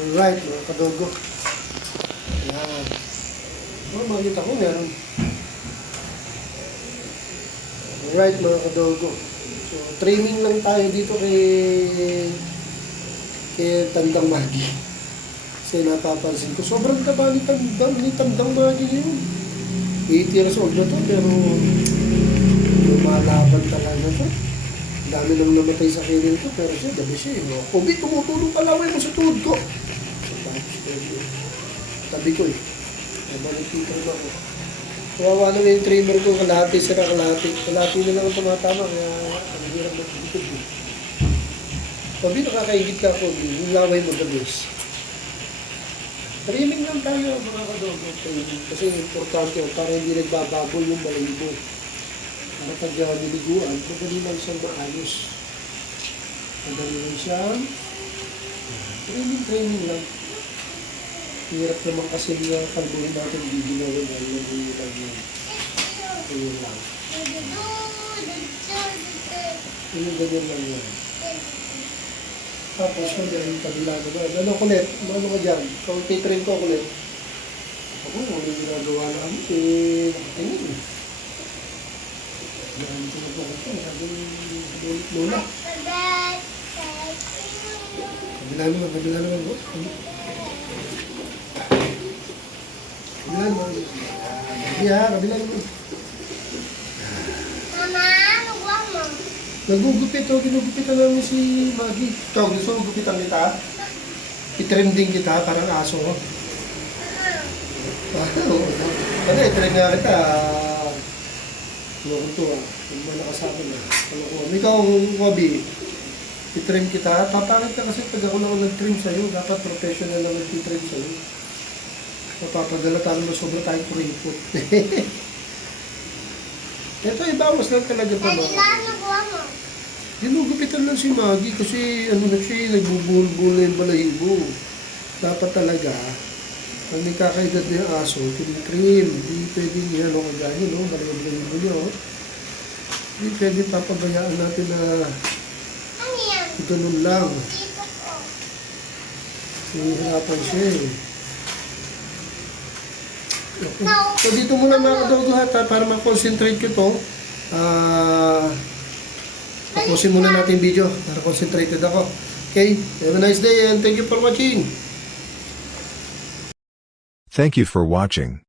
Alright, mga kadogo. Ayan. Makikita ko meron. Alright, mga kadogo. So, trimming lang tayo dito kay Tandang Magi. Kasi napapansin ko, sobrang taba ni Tandang Magi yun. 8 years old na to, pero lumalaban talaga to. Dami nang namatay sa kanya ito, pero siya, gabi siya. Kobe, tumutulong palaway mo sa tuhod ko. Tabi ko eh. Nagtitrim ako. Kawawa naman yung trimmer ko, kalahati sira, kalahati. Kalahati na lang ang tumatama, kaya ang hirap magdikit eh. Kobe, nakakaingit ka, Kobe. Yung laway mo, the best. Trimming lang tayo, mga kadogo. Kasi importante, para hindi nagbababol yung balahibo. Para pag niliguan, madali lang siyang maayos. Madali lang siyang training lang. Hirap naman kasi yung kalbuhin natin gigilawin dahil nag-iilag yun. Ayun lang. Yung ganyan lang yan. Tapos nandiyan yung kabila naman. Ano kulit? Ano ka dyan? Kung titrim ko kulit. Ako, ano yung ginagawa namin? Nakatingin eh. Yan, tinagpapag ko. Sabi yung lola. Kabila naman. Kabila naman mo. Kabila naman. Mama, ano ba mo? Nagugupit o ginugupitan namin si Maggie. Ikaw, gusto mo gupitan kita? I-trim din kita, parang aso. Oo. Ano, i-trim nga kita. Huwag ito ah. Huwag mo nakasama na. Ikaw, Kobe, i-trim kita. Papangit ka kasi pag ako na nag-trim sa'yo. Dapat professional na nag-trim sa'yo. Mapapadala tayo na sobra tayong kuripot. Ito, ibawas lang talaga ito. Daddy, ano ba mo? Ginugupitan lang si Maggie kasi ano na siya, nagbubuhol-buhol na yung balahibo. Dapat talaga, pag may kakaedad na yung aso, tinitrim. Hindi pwedeng yan, o kagaya, no? Balahibo niya, o. Hindi pwedeng papabayaan natin na Ano yan? ganun lang. Dito ko. Hihirapan siya, eh. Okay. So dito muna mga kadogo ha, para ma-concentrate ko to. Tapusin muna natin yung video para concentrated ako. Okay, have a nice day and thank you for watching. Thank you for watching.